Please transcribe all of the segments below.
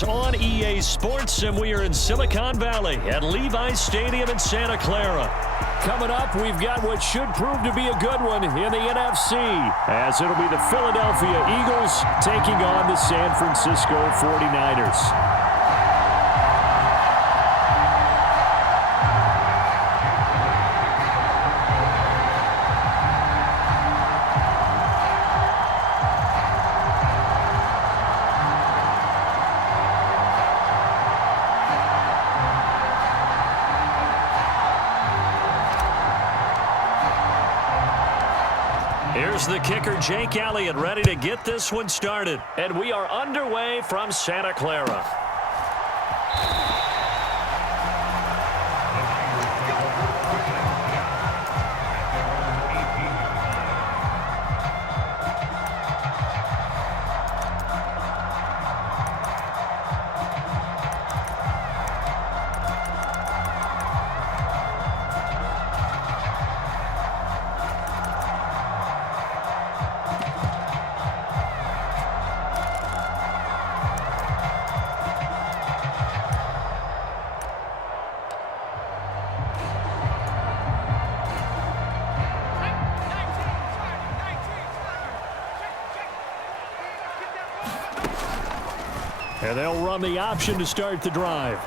is on EA Sports, and we are in Silicon Valley at Levi's Stadium in Santa Clara. Coming up, we've got what should prove to be a good one in the NFC, as it'll be the Philadelphia Eagles taking on the San Francisco 49ers. Here's the kicker, Jake Elliott, ready to get this one started. And we are underway from Santa Clara. And they'll run the option to start the drive.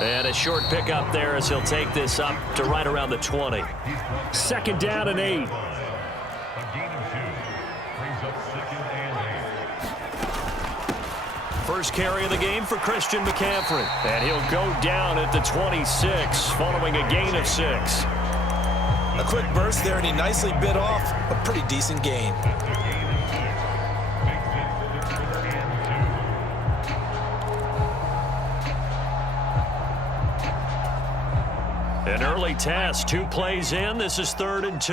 And a short pickup there as he'll take this up to right around the 20. Second down and 8. First carry of the game for Christian McCaffrey. And he'll go down at the 26 following a gain of 6. A quick burst there, and he nicely bit off a pretty decent gain. An early test, 2 plays in. This is 3rd and 2.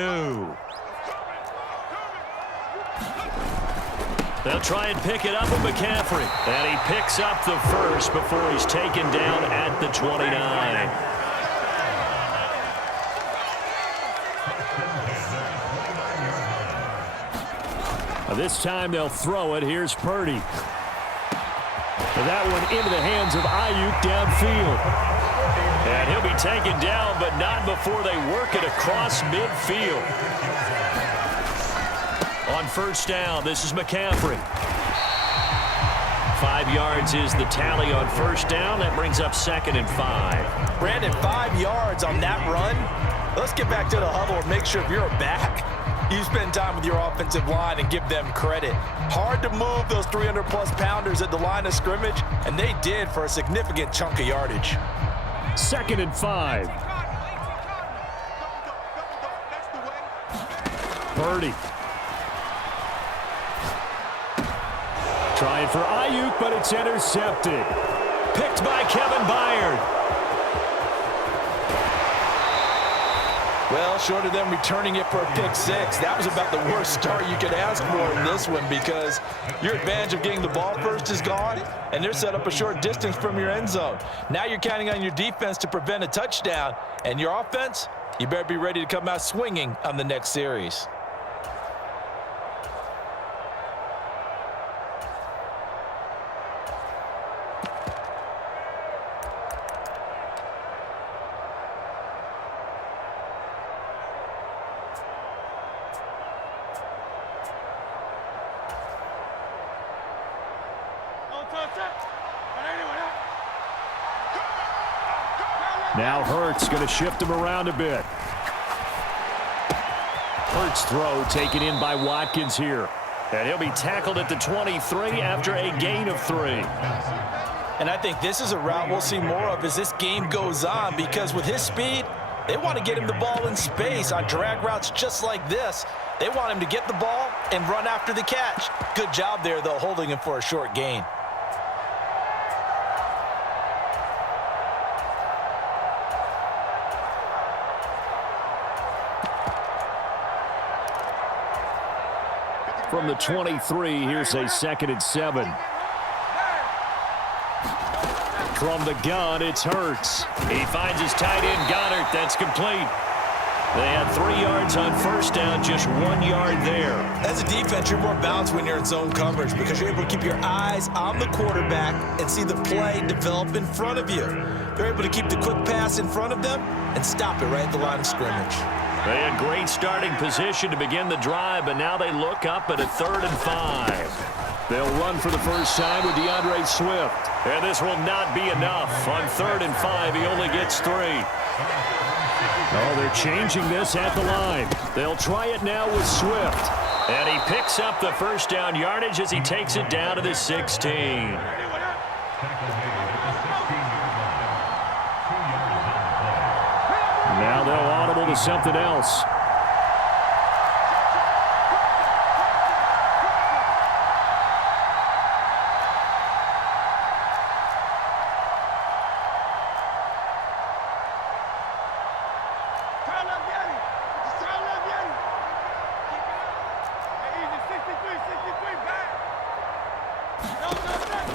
They'll try and pick it up with McCaffrey. And he picks up the first before he's taken down at the 29. This time they'll throw it. Here's Purdy. And that one into the hands of Ayuk downfield. And he'll be taken down, but not before they work it across midfield. On first down, this is McCaffrey. 5 yards is the tally on first down. That brings up 2nd and 5. Brandon, 5 yards on that run. Let's get back to the huddle and make sure if you're a back, you spend time with your offensive line and give them credit. Hard to move those 300-plus pounders at the line of scrimmage, and they did for a significant chunk of yardage. 2nd and 5. Purdy. Trying for Ayuk, but it's intercepted. Picked by Kevin Byard. Well, short of them returning it for a pick 6, that was about the worst start you could ask for in this one, because your advantage of getting the ball first is gone, and they're set up a short distance from your end zone. Now you're counting on your defense to prevent a touchdown, and your offense, you better be ready to come out swinging on the next series. Now Hurts going to shift him around a bit. Hurts throw taken in by Watkins here. And he'll be tackled at the 23 after a gain of 3. And I think this is a route we'll see more of as this game goes on, because with his speed, they want to get him the ball in space on drag routes just like this. They want him to get the ball and run after the catch. Good job there, though, holding him for a short gain. From the 23, here's a 2nd and 7. From the gun, it's Hurts. He finds his tight end, Goddard. That's complete. They had 3 yards on first down, just 1 yard there. As a defense, you're more balanced when you're in zone coverage because you're able to keep your eyes on the quarterback and see the play develop in front of you. They're able to keep the quick pass in front of them and stop it right at the line of scrimmage. They had great starting position to begin the drive, but now they look up at a 3rd and 5. They'll run for the first time with DeAndre Swift. And this will not be enough. On 3rd and 5, he only gets 3. Oh, they're changing this at the line. They'll try it now with Swift. And he picks up the first down yardage as he takes it down to the 16. Now they'll audible to something else.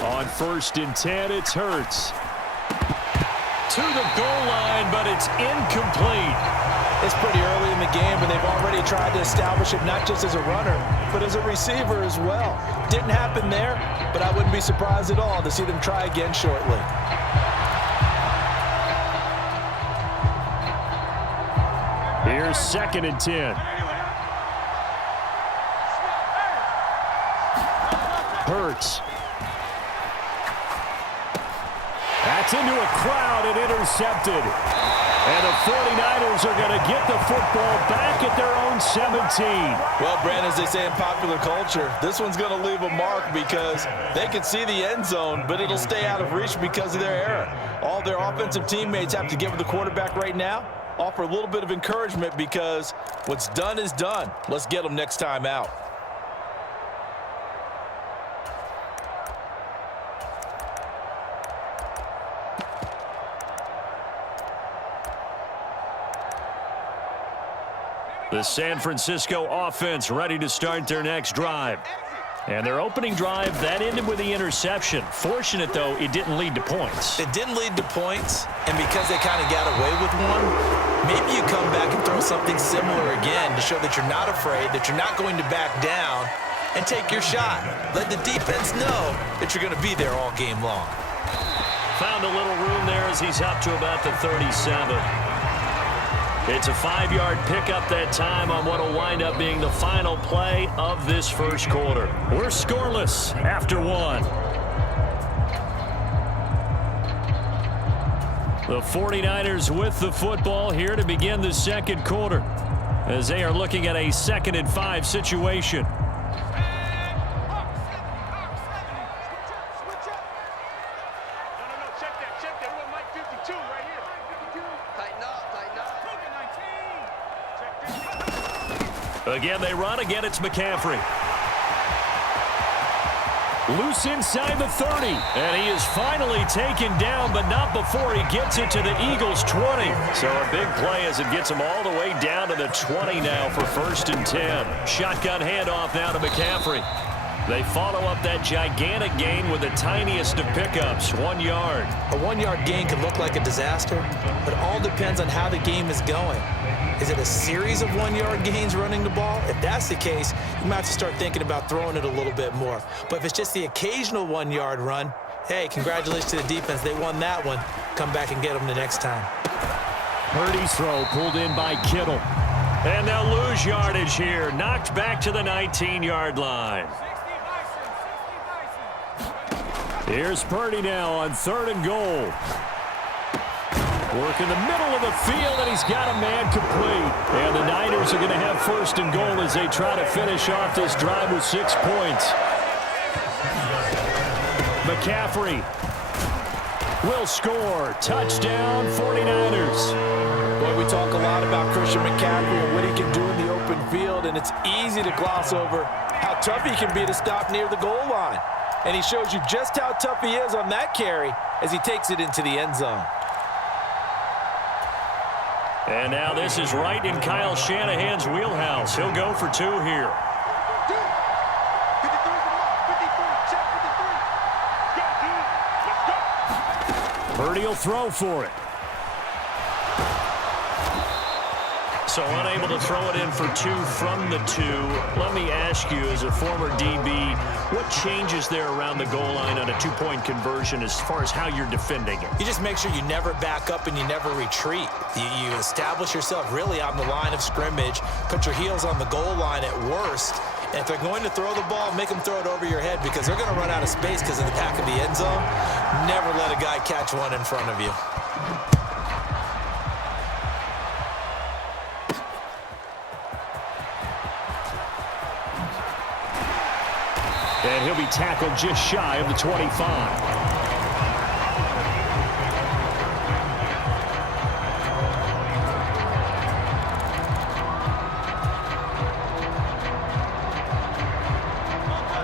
On 1st and 10, it's Hurts. To the goal line, but it's incomplete. It's pretty early in the game, but they've already tried to establish it not just as a runner, but as a receiver as well. Didn't happen there, but I wouldn't be surprised at all to see them try again shortly. Here's 2nd and 10. Hurts. That's into a crowd and intercepted. And the 49ers are going to get the football back at their own 17. Well, Brandon, as they say in popular culture, this one's going to leave a mark because they can see the end zone, but it'll stay out of reach because of their error. All their offensive teammates have to give the quarterback right now, offer a little bit of encouragement because what's done is done. Let's get them next time out. The San Francisco offense ready to start their next drive. And their opening drive, that ended with the interception. Fortunate, though, it didn't lead to points. It didn't lead to points, and because they kind of got away with one, maybe you come back and throw something similar again to show that you're not afraid, that you're not going to back down, and take your shot. Let the defense know that you're going to be there all game long. Found a little room there as he's up to about the 37. It's a 5-yard pickup that time on what will wind up being the final play of this first quarter. We're scoreless after 1. The 49ers with the football here to begin the second quarter as they are looking at a 2nd and 5 situation. Again, they run. Again, it's McCaffrey. Loose inside the 30. And he is finally taken down, but not before he gets it to the Eagles' 20. So a big play as it gets him all the way down to the 20 now for 1st and 10. Shotgun handoff now to McCaffrey. They follow up that gigantic gain with the tiniest of pickups, 1 yard. A 1-yard gain can look like a disaster, but all depends on how the game is going. Is it a series of 1-yard gains running the ball? If that's the case, you might have to start thinking about throwing it a little bit more. But if it's just the occasional 1-yard run, hey, congratulations to the defense. They won that one. Come back and get them the next time. Purdy's throw pulled in by Kittle. And they'll lose yardage here. Knocked back to the 19-yard line. Here's Purdy now on 3rd and goal. Work in the middle of the field, and he's got a man complete. And the Niners are going to have 1st and goal as they try to finish off this drive with 6 points. McCaffrey will score. Touchdown, 49ers. Boy, we talk a lot about Christian McCaffrey and what he can do in the open field, and it's easy to gloss over how tough he can be to stop near the goal line. And he shows you just how tough he is on that carry as he takes it into the end zone. And now this is right in Kyle Shanahan's wheelhouse. He'll go for 2 here. Purdy will throw for it. So unable to throw it in for 2 from the 2. Let me ask you, as a former DB, what changes there around the goal line on a 2-point conversion as far as how you're defending it? You just make sure you never back up and you never retreat. You establish yourself really on the line of scrimmage, put your heels on the goal line at worst, and if they're going to throw the ball, make them throw it over your head because they're going to run out of space because of the back of the end zone. Never let a guy catch one in front of you. And he'll be tackled just shy of the 25.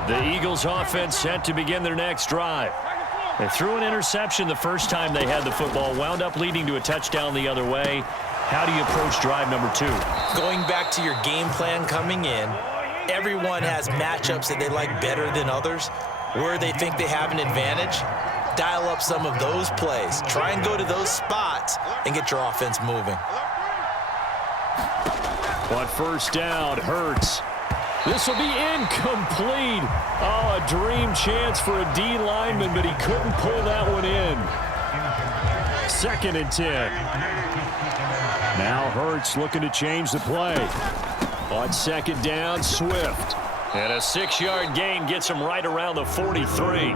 The Eagles offense set to begin their next drive. They threw an interception the first time they had the football, wound up leading to a touchdown the other way. How do you approach drive number 2? Going back to your game plan coming in, everyone has matchups that they like better than others. Where they think they have an advantage, dial up some of those plays. Try and go to those spots and get your offense moving. On first down, Hurts. This will be incomplete. Oh, a dream chance for a D lineman, but he couldn't pull that one in. 2nd and 10. Now Hurts looking to change the play. On 2nd down, Swift. And a 6-yard gain gets him right around the 43.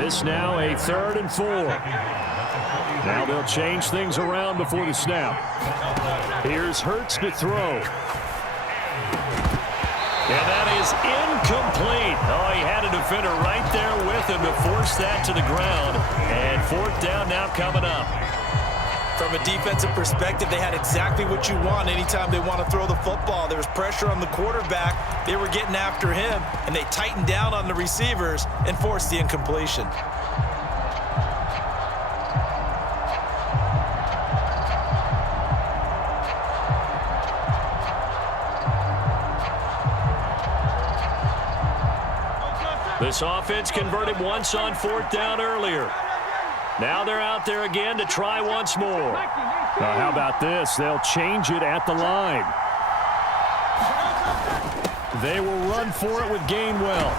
This now a 3rd and 4. Now they'll change things around before the snap. Here's Hurts to throw. And that is incomplete. Oh, he had a defender right there with him to force that to the ground. And 4th down now coming up. From a defensive perspective, they had exactly what you want anytime they want to throw the football. There was pressure on the quarterback. They were getting after him, and they tightened down on the receivers and forced the incompletion. This offense converted once on 4th down earlier. Now they're out there again to try once more. Now how about this? They'll change it at the line. They will run for it with Gainwell.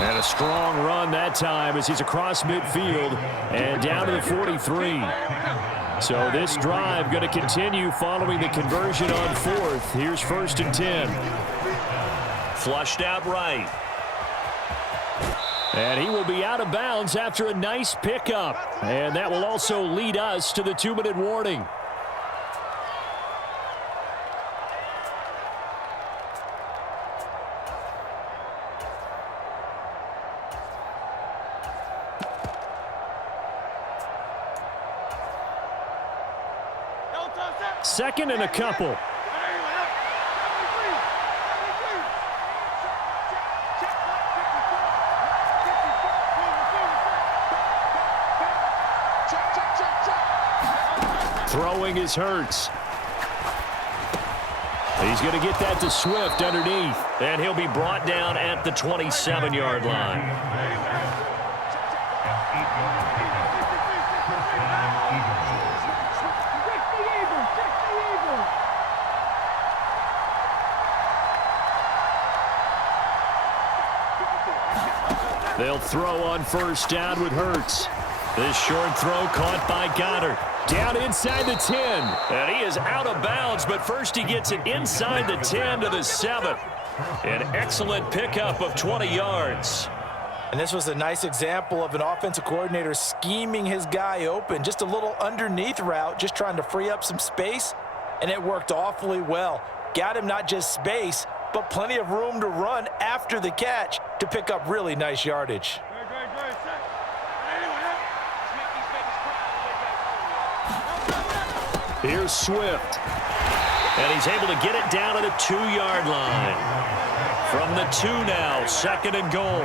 And a strong run that time as he's across midfield and down to the 43. So this drive going to continue following the conversion on 4th. Here's 1st and 10. Flushed out right. And he will be out of bounds after a nice pickup. And that will also lead us to the 2-minute warning. Second and a couple. Throwing is Hurts. He's going to get that to Swift underneath. And he'll be brought down at the 27-yard line. They'll throw on first down with Hurts. This short throw caught by Goddard. Down inside the 10. And he is out of bounds, but first he gets it inside the 10 to the 7. An excellent pickup of 20 yards. And this was a nice example of an offensive coordinator scheming his guy open. Just a little underneath route, just trying to free up some space, and it worked awfully well. Got him not just space, but plenty of room to run after the catch to pick up really nice yardage. Here's Swift. And he's able to get it down to the 2-yard line. From the 2 now, 2nd and goal.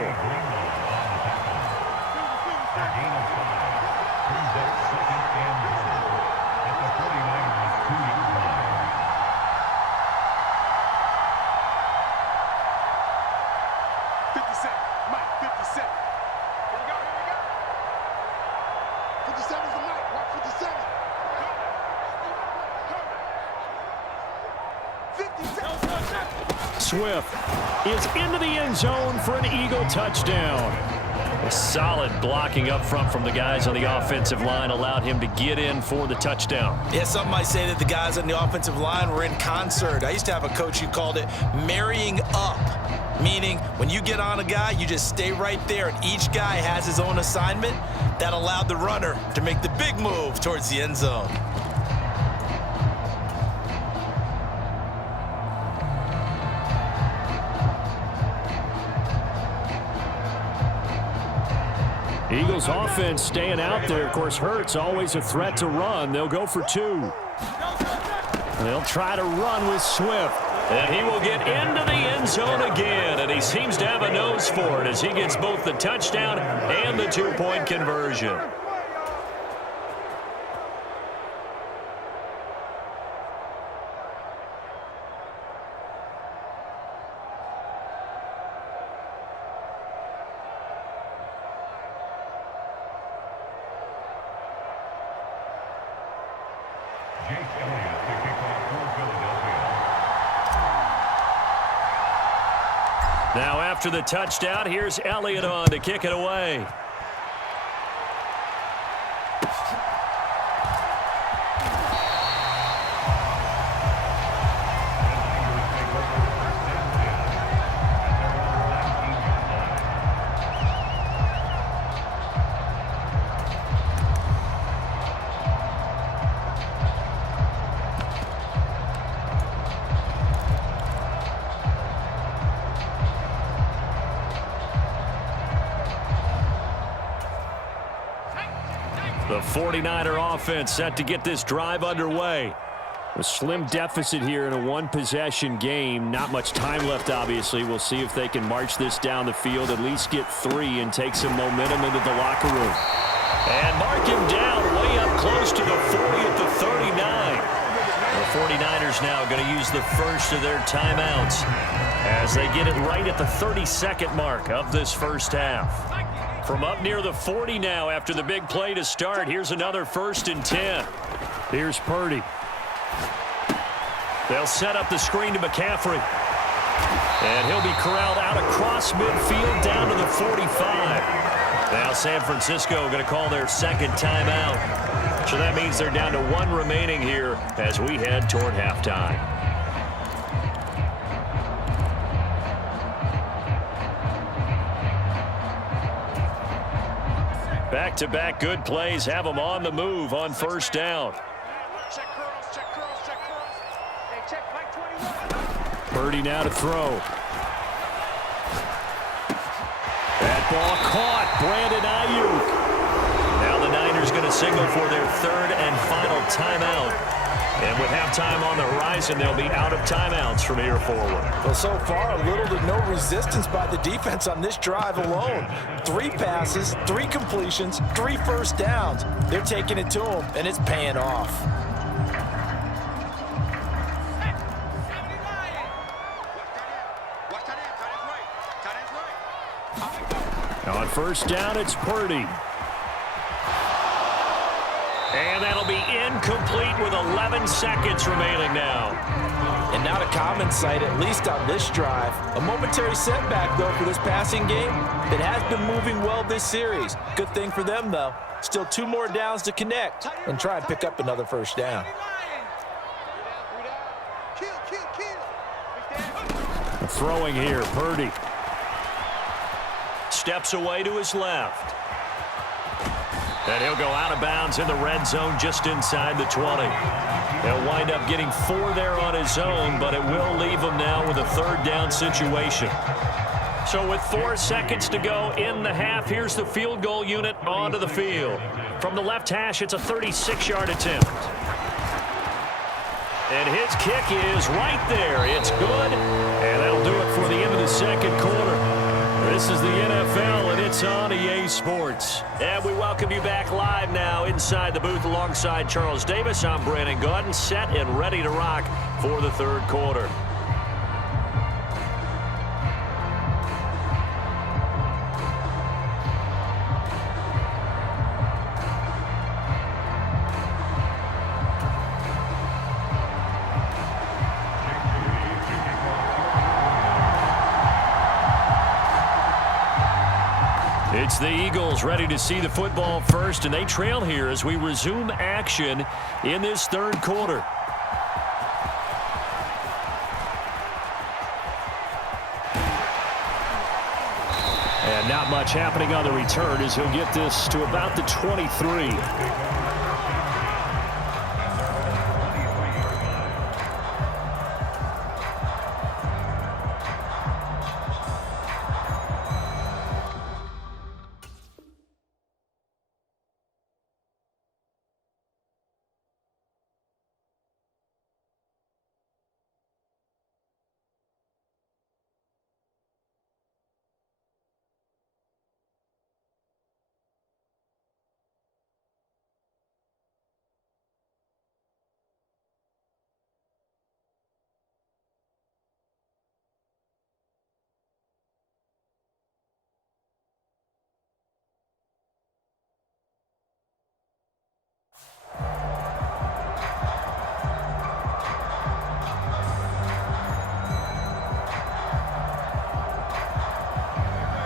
Swift is into the end zone for an Eagle touchdown. A solid blocking up front from the guys on the offensive line allowed him to get in for the touchdown. Yeah, some might say that the guys on the offensive line were in concert. I used to have a coach who called it marrying up, meaning when you get on a guy, you just stay right there, and each guy has his own assignment. That allowed the runner to make the big move towards the end zone. Eagles offense staying out there. Of course, Hurts always a threat to run. They'll go for 2. They'll try to run with Swift. And he will get into the end zone again. And he seems to have a nose for it as he gets both the touchdown and the 2-point conversion. Now after the touchdown, here's Elliott on to kick it away. The 49er offense set to get this drive underway. A slim deficit here in a one-possession game. Not much time left, obviously. We'll see if they can march this down the field, at least get 3 and take some momentum into the locker room. And mark him down way up close to the 40 at the 39. The 49ers now going to use the first of their timeouts as they get it right at the 32nd mark of this first half. From up near the 40 now after the big play to start. Here's another 1st and 10. Here's Purdy. They'll set up the screen to McCaffrey. And he'll be corralled out across midfield down to the 45. Now San Francisco going to call their second timeout. So that means they're down to 1 remaining here as we head toward halftime. Back-to-back good plays have them on the move on first down. Purdy now to throw. That ball caught. Brandon Ayuk. Now the Niners going to signal for their 3rd and final timeout. And with halftime on the horizon, they'll be out of timeouts from here forward. Well, so far, little to no resistance by the defense on this drive alone. 3 passes, 3 completions, 3 first downs. They're taking it to them, and it's paying off. On first down, it's Purdy. And that'll be incomplete with 11 seconds remaining now. And not a common sight, at least on this drive. A momentary setback, though, for this passing game that has been moving well this series. Good thing for them, though. Still 2 more downs to connect and try and pick up another first down. Throwing here, Purdy. Steps away to his left. And he'll go out of bounds in the red zone just inside the 20. He'll wind up getting 4 there on his own, but it will leave him now with a 3rd down situation. So with 4 seconds to go in the half, here's the field goal unit onto the field. From the left hash, it's a 36-yard attempt. And his kick is right there. It's good, and that'll do it for the end of the second quarter. This is the NFL, and it's on EA Sports. And we welcome you back live now inside the booth alongside Charles Davis. I'm Brandon Gaudin, set and ready to rock for the 3rd quarter. It's the Eagles ready to see the football first, and they trail here as we resume action in this third quarter. And not much happening on the return as he'll get this to about the 23.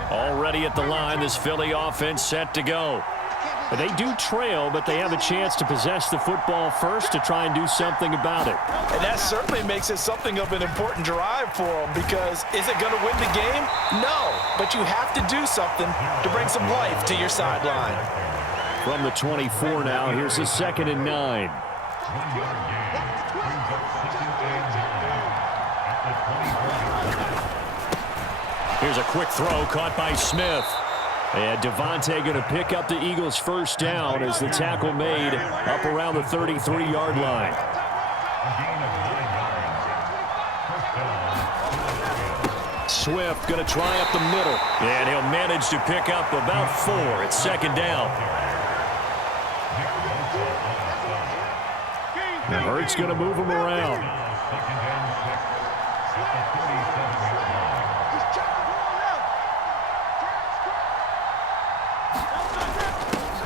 Already at the line, this Philly offense set to go. They do trail, but they have a chance to possess the football first to try and do something about it. And that certainly makes it something of an important drive for them, because is it going to win the game? No, but you have to do something to bring some life to your sideline. From the 24 now, here's a 2nd and 9. Here's a quick throw caught by Smith. And Devontae going to pick up the Eagles' first down as the tackle made up around the 33-yard line. Swift going to try up the middle. And he'll manage to pick up about 4. It's 2nd down. And Hurts going to move him around.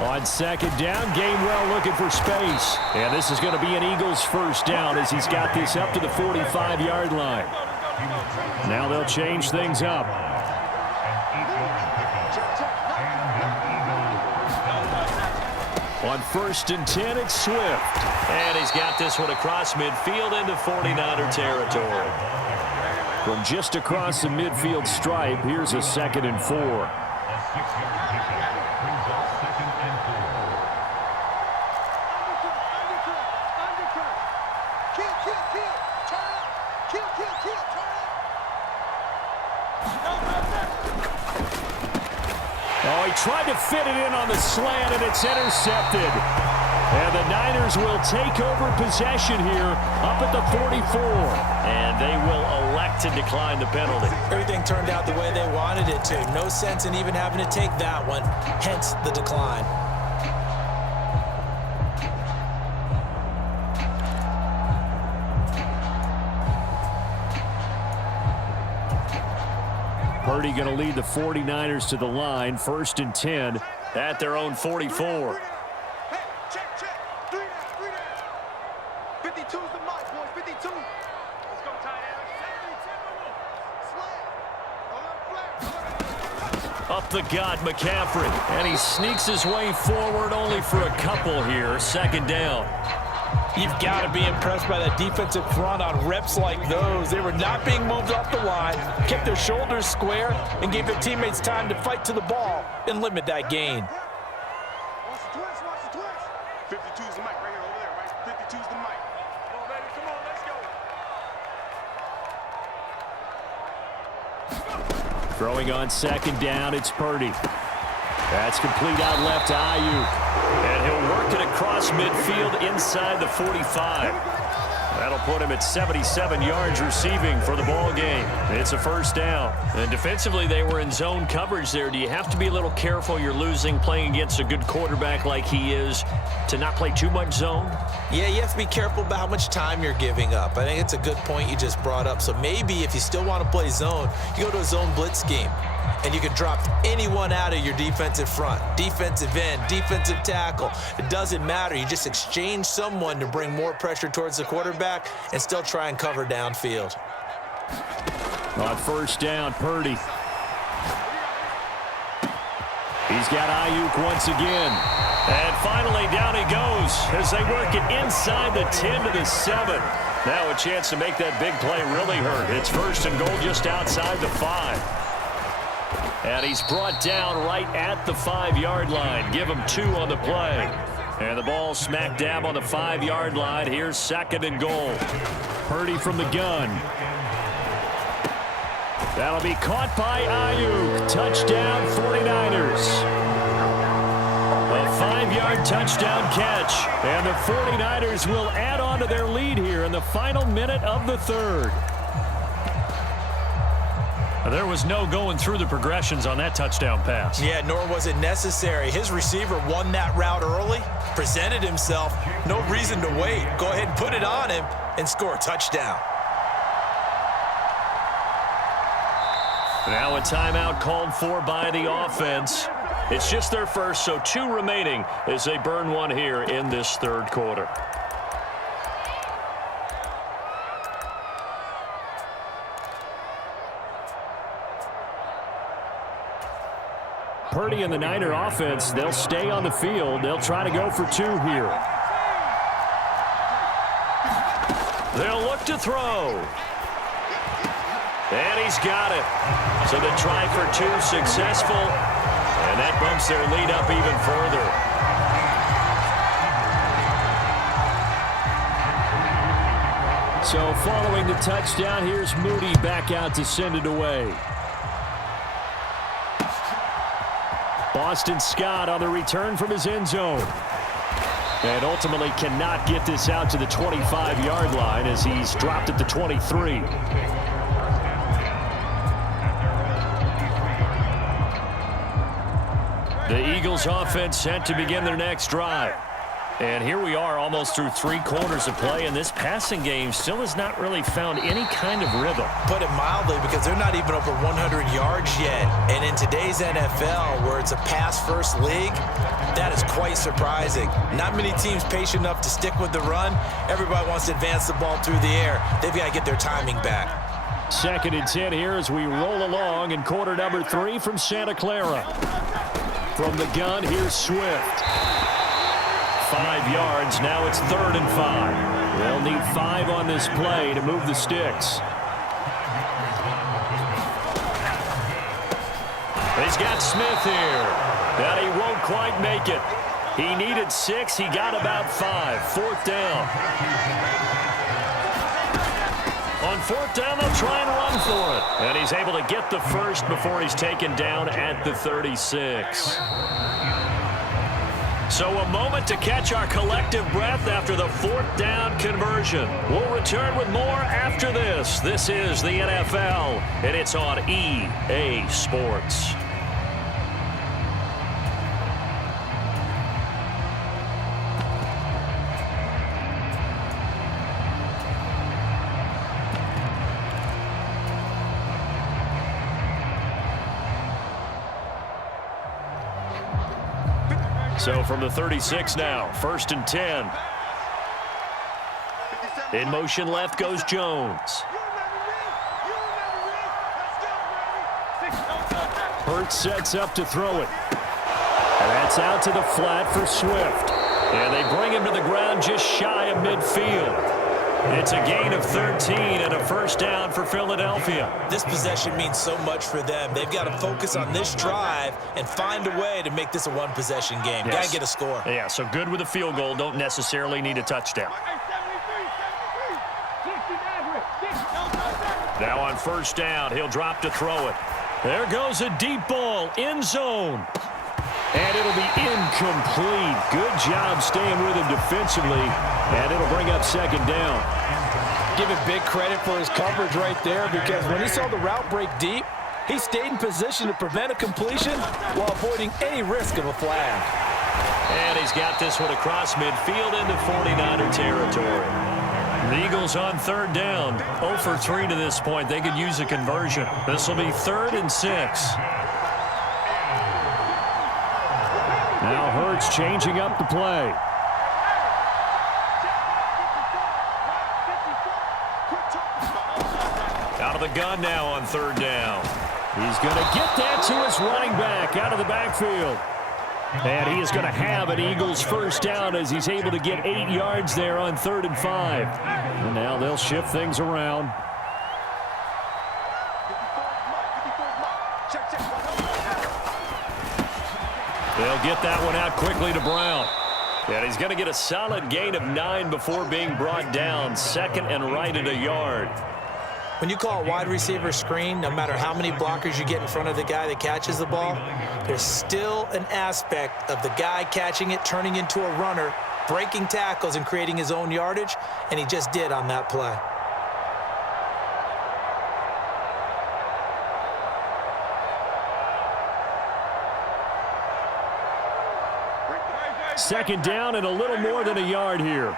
On 2nd down, Gainwell looking for space. And this is going to be an Eagles first down as he's got this up to the 45-yard line. Now they'll change things up. On 1st and 10, it's Swift. And he's got this one across midfield into 49er territory. From just across the midfield stripe, here's a 2nd and 4. Oh, he tried to fit it in on the slant, and it's intercepted. And the Niners will take over possession here up at the 44. And they will elect to decline the penalty. Everything turned out the way they wanted it to. No sense in even having to take that one, hence the decline. Purdy going to lead the 49ers to the line. 1st and 10 at their own 44. Up the gut, McCaffrey. And he sneaks his way forward only for a couple here. 2nd down. You've got to be impressed by that defensive front on reps like those. They were not being moved off the line, kept their shoulders square, and gave their teammates time to fight to the ball and limit that gain. Watch the twist, watch the twist. 52's the mic right here, over there, right? 52's the mic. Come on, baby, come on, let's go. Throwing on 2nd down, it's Purdy. That's complete out left to Ayuk. And he'll work it across midfield inside the 45. That'll put him at 77 yards receiving for the ball game. It's a first down. And defensively, they were in zone coverage there. Do you have to be a little careful? You're losing playing against a good quarterback like he is to not play too much zone? Yeah, you have to be careful about how much time you're giving up. I think it's a good point you just brought up. So maybe if you still want to play zone, you go to a zone blitz scheme. And you can drop anyone out of your defensive front, defensive end, defensive tackle. It doesn't matter. You just exchange someone to bring more pressure towards the quarterback and still try and cover downfield. On 1st down, Purdy. He's got Ayuk once again. And finally, down he goes as they work it inside the 10 to the 7. Now a chance to make that big play really hurt. It's 1st and goal just outside the 5. And he's brought down right at the 5-yard line. Give him 2 on the play. And the ball smack dab on the 5-yard line. Here's 2nd and goal. Purdy from the gun. That'll be caught by Ayuk. Touchdown 49ers. A 5-yard touchdown catch. And the 49ers will add on to their lead here in the final minute of the 3rd. There was no going through the progressions on that touchdown pass. Yeah, nor was it necessary. His receiver won that route early, presented himself. No reason to wait. Go ahead and put it on him and score a touchdown. Now a timeout called for by the offense. It's just their first, so 2 remaining as they burn one here in this 3rd quarter. Purdy and the Niner offense, they'll stay on the field. They'll try to go for 2 here. They'll look to throw. And he's got it. So the try for 2 successful. And that bumps their lead up even further. So following the touchdown, here's Moody back out to send it away. Boston Scott on the return from his end zone. And ultimately cannot get this out to the 25-yard line as he's dropped at the 23. The Eagles offense set to begin their next drive. And here we are almost through 3 quarters of play, and this passing game still has not really found any kind of rhythm. Put it mildly, because they're not even over 100 yards yet. And in today's NFL, where it's a pass-first league, that is quite surprising. Not many teams patient enough to stick with the run. Everybody wants to advance the ball through the air. They've got to get their timing back. 2nd and 10 here as we roll along in quarter number 3 from Santa Clara. From the gun, here's Swift. 5 yards. Now it's 3rd and 5. They'll need 5 on this play to move the sticks. He's got Smith here. But he won't quite make it. He needed 6. He got about 5. 4th down. On 4th down, they'll try and run for it. And he's able to get the first before he's taken down at the 36. So a moment to catch our collective breath after the 4th down conversion. We'll return with more after this. This is the NFL, and it's on EA Sports. So from the 36 now, 1st and 10. In motion left goes Jones. Hurts sets up to throw it. And that's out to the flat for Swift. And they bring him to the ground just shy of midfield. It's a gain of 13 and a 1st down for Philadelphia. This possession means so much for them. They've got to focus on this drive and find a way to make this a 1-possession game. Yes. Got to get a score. Yeah, so good with a field goal. Don't necessarily need a touchdown. Now on 1st down, he'll drop to throw it. There goes a deep ball, end zone. And it'll be incomplete. Good job staying with him defensively. And it'll bring up 2nd down. Give him big credit for his coverage right there, because when he saw the route break deep, he stayed in position to prevent a completion while avoiding any risk of a flag. And he's got this one across midfield into 49er territory. The Eagles on 3rd down. 0 for 3 to this point. They could use a conversion. This will be 3rd and 6. Now Hurts changing up the play. Out of the gun now on 3rd down. He's going to get that to his running back out of the backfield. And he is going to have an Eagles first down as he's able to get 8 yards there on 3rd and 5. And now they'll shift things around. They'll get that one out quickly to Brown. And he's going to get a solid gain of 9 before being brought down. 2nd and right at a yard. When you call a wide receiver screen, no matter how many blockers you get in front of the guy that catches the ball, there's still an aspect of the guy catching it, turning into a runner, breaking tackles and creating his own yardage, and he just did on that play. Second down and a little more than a yard here.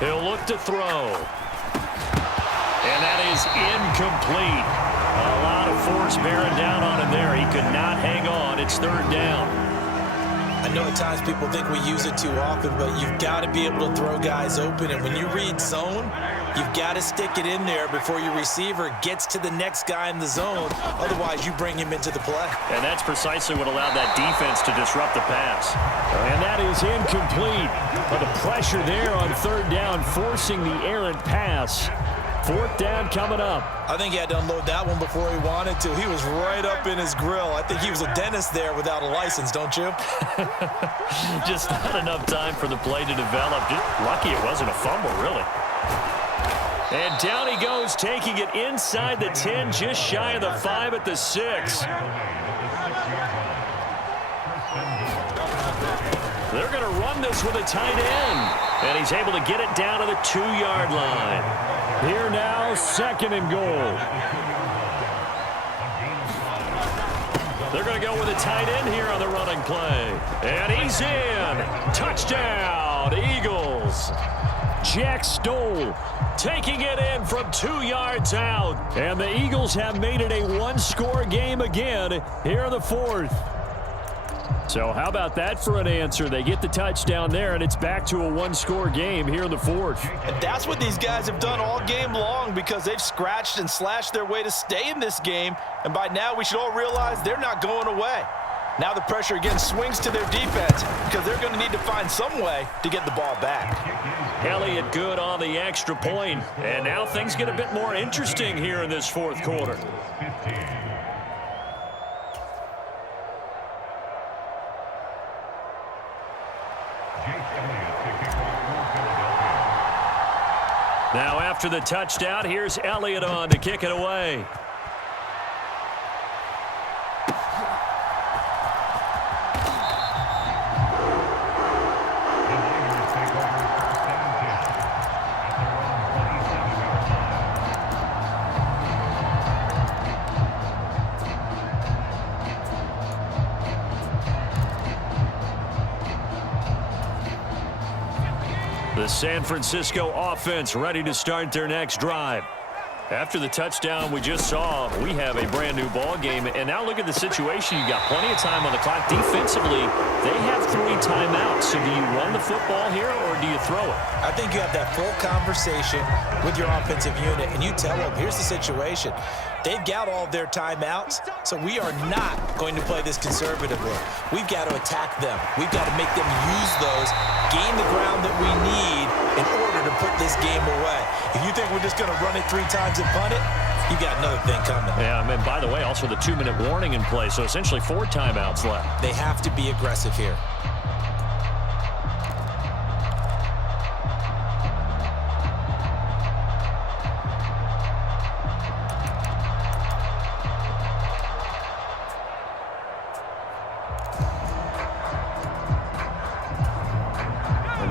He'll look to throw. And that is incomplete. A lot of force bearing down on him there. He could not hang on. It's 3rd down. I know at times people think we use it too often, but you've got to be able to throw guys open. And when you read zone, you've got to stick it in there before your receiver gets to the next guy in the zone. Otherwise, you bring him into the play. And that's precisely what allowed that defense to disrupt the pass. And that is incomplete. But the pressure there on 3rd down, forcing the errant pass. 4th down coming up. I think he had to unload that one before he wanted to. He was right up in his grill. I think he was a dentist there without a license, don't you? Just not enough time for the play to develop. Just lucky it wasn't a fumble, really. And down he goes, taking it inside the 10, just shy of the 5 at the 6. They're going to run this with a tight end. And he's able to get it down to the 2-yard line. Here now, 2nd and goal. They're going to go with a tight end here on the running play. And he's in. Touchdown, Eagles. Jack Stoll taking it in from 2 yards out. And the Eagles have made it a 1-score game again here in the 4th. So how about that for an answer? They get the touchdown there, and it's back to a 1-score game here in the 4th. And that's what these guys have done all game long because they've scratched and slashed their way to stay in this game. And by now, we should all realize they're not going away. Now the pressure again swings to their defense because they're going to need to find some way to get the ball back. Elliott good on the extra point. And now things get a bit more interesting here in this 4th quarter. Now after the touchdown, here's Elliott on to kick it away. The San Francisco offense ready to start their next drive. After the touchdown we just saw, we have a brand new ball game. And now look at the situation. You got plenty of time on the clock. Defensively, they have 3 timeouts. So do you run the football here or do you throw it? I think you have that full conversation with your offensive unit, and you tell them, here's the situation. They've got all of their timeouts, so we are not going to play this conservatively. We've got to attack them. We've got to make them use those, gain the ground that we need in order to put this game away. If you think we're just going to run it 3 times and punt it, you got another thing coming. Yeah, and by the way, also the 2-minute warning in play, so essentially 4 timeouts left. They have to be aggressive here.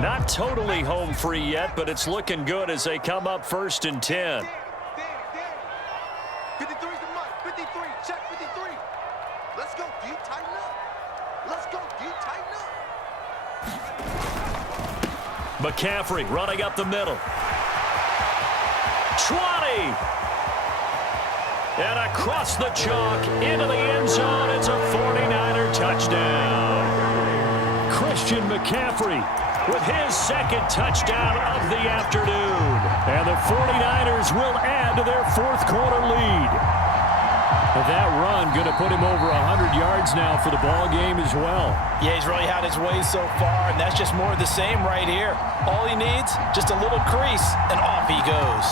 Not totally home free yet, but it's looking good as they come up 1st and 10. 53's the mark. 53. Check 53. Let's go, D. Tighten up. Let's go, D. Tighten up. McCaffrey running up the middle. 20. And across the chalk into the end zone. It's a 49er touchdown. Christian McCaffrey with his second touchdown of the afternoon. And the 49ers will add to their fourth quarter lead. That run going to put him over 100 yards now for the ball game as well. Yeah, he's really had his way so far, and that's just more of the same right here. All he needs, just a little crease, and off he goes.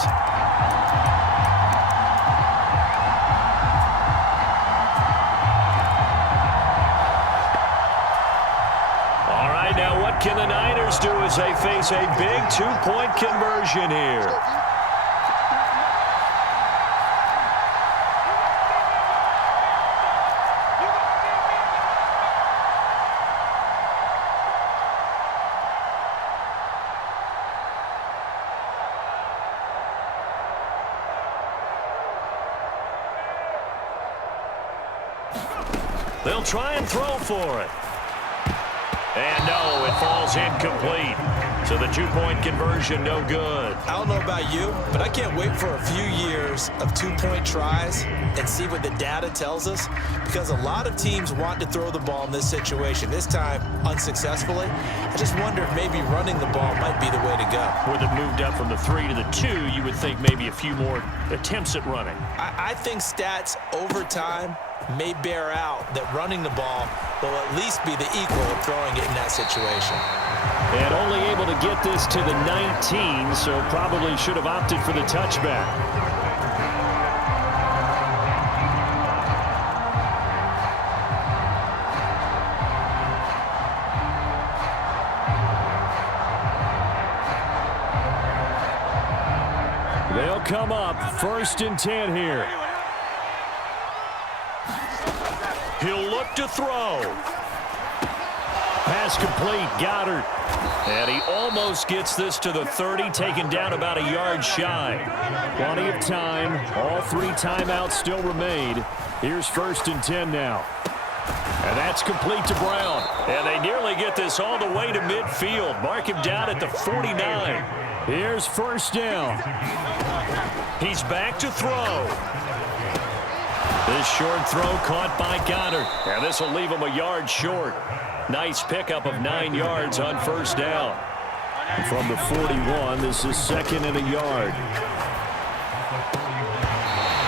All right, now what can the Niners do as they face a big two-point conversion here? They'll try and throw for it. And no, it falls incomplete. So the two-point conversion, no good. I don't know about you, but I can't wait for a few years of two-point tries and see what the data tells us, because a lot of teams want to throw the ball in this situation, this time unsuccessfully. I just wonder if maybe running the ball might be the way to go. Where they moved up from the 3 to the 2, you would think maybe a few more attempts at running. I think stats over time may bear out that running the ball will at least be the equal of throwing it in that situation. And only able to get this to the 19, so probably should have opted for the touchback. They'll come up 1st and 10 here. He'll look to throw. Pass complete, Goddard. And he almost gets this to the 30, taken down about a yard shy. Plenty of time. All 3 timeouts still remain. Here's 1st and 10 now. And that's complete to Brown. And they nearly get this all the way to midfield. Mark him down at the 49. Here's 1st down. He's back to throw. This short throw caught by Goddard. And this will leave him a yard short. Nice pickup of 9 yards on 1st down. From the 41, this is 2nd and a yard.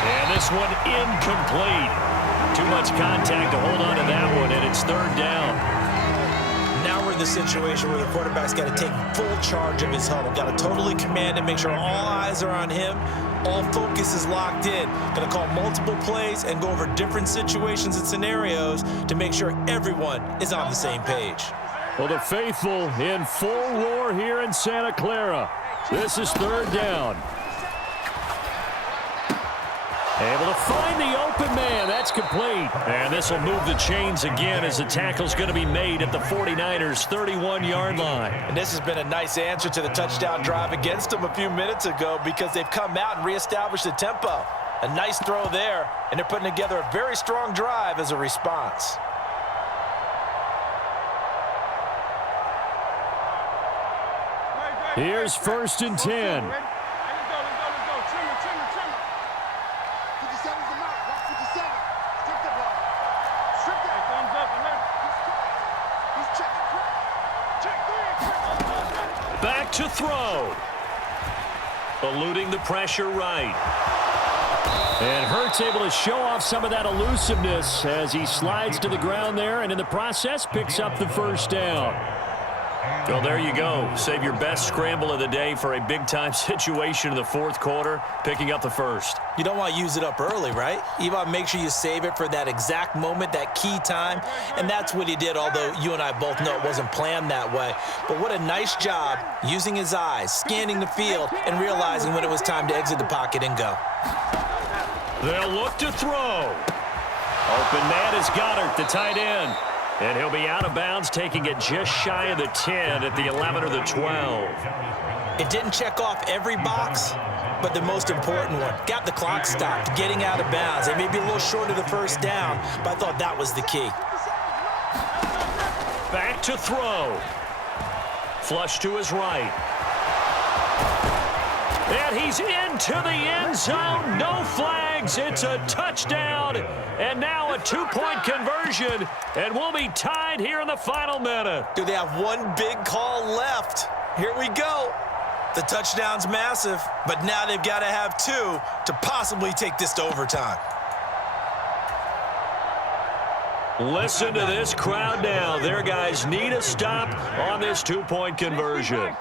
And this one incomplete. Too much contact to hold on to that one, and it's 3rd down. Now we're in the situation where the quarterback's got to take full charge of his huddle. Got to totally command and make sure all eyes are on him. All focus is locked in. Going to call multiple plays and go over different situations and scenarios to make sure everyone is on the same page. Well, the faithful in full roar here in Santa Clara. This is 3rd down. Able to find the open man. That's complete. And this will move the chains again as the tackle's going to be made at the 49ers' 31-yard line. And this has been a nice answer to the touchdown drive against them a few minutes ago, because they've come out and reestablished the tempo. A nice throw there, and they're putting together a very strong drive as a response. Here's 1st and 10. Back to throw. Eluding the pressure right. And Hurts able to show off some of that elusiveness as he slides to the ground there, and in the process picks up the 1st down. Well, there you go. Save your best scramble of the day for a big-time situation in the 4th quarter, picking up the 1st. You don't want to use it up early, right? You want to make sure you save it for that exact moment, that key time, and that's what he did, although you and I both know it wasn't planned that way. But what a nice job using his eyes, scanning the field, and realizing when it was time to exit the pocket and go. They'll look to throw. Open man is Goddard, the tight end. And he'll be out of bounds, taking it just shy of the 10 at the 11 or the 12. It didn't check off every box, but the most important one. Got the clock stopped, getting out of bounds. They may be a little short of the 1st down, but I thought that was the key. Back to throw. Flush to his right. And he's into the end zone. No flags. It's a touchdown. And now a two-point conversion. And we'll be tied here in the final minute. Do they have one big call left? Here we go. The touchdown's massive, but now they've got to have two to possibly take this to overtime. Listen to this crowd now. Their guys need a stop on this two-point conversion.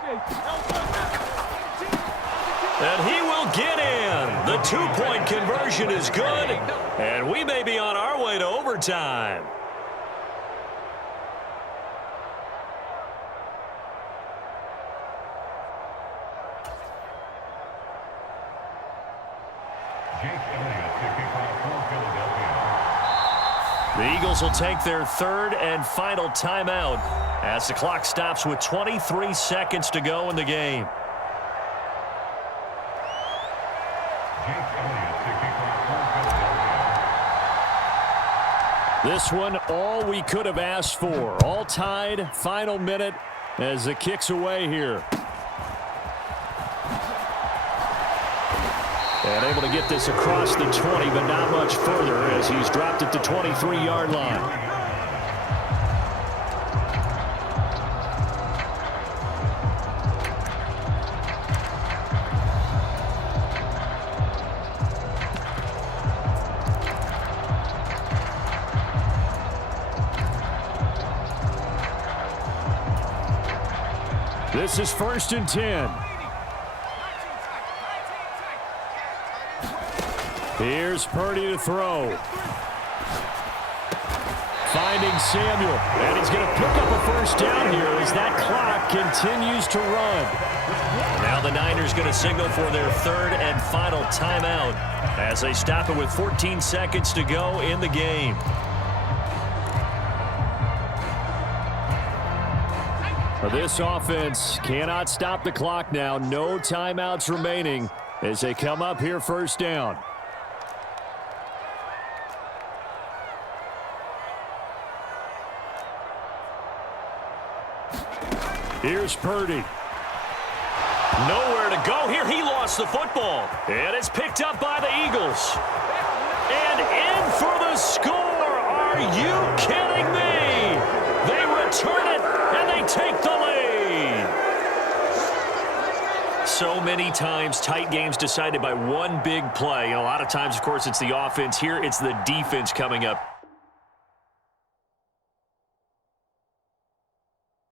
And he will get in. The two-point conversion is good, and we may be on our way to overtime. The Eagles will take their third and final timeout as the clock stops with 23 seconds to go in the game. This one, all we could have asked for. All tied, final minute as it kicks away here. And able to get this across the 20, but not much further as he's dropped it to 23-yard line. This is 1st and 10. Here's Purdy to throw. Finding Samuel. And he's going to pick up a first down here as that clock continues to run. Now the Niners going to signal for their third and final timeout as they stop it with 14 seconds to go in the game. This offense cannot stop the clock now. No timeouts remaining as they come up here first down. Here's Purdy. Nowhere to go here. He lost the football. And it's picked up by the Eagles. And in for the score. Are you kidding me? They return it, and they take the lead. So many times, tight games decided by one big play. A lot of times, of course, it's the offense. Here, it's the defense coming up.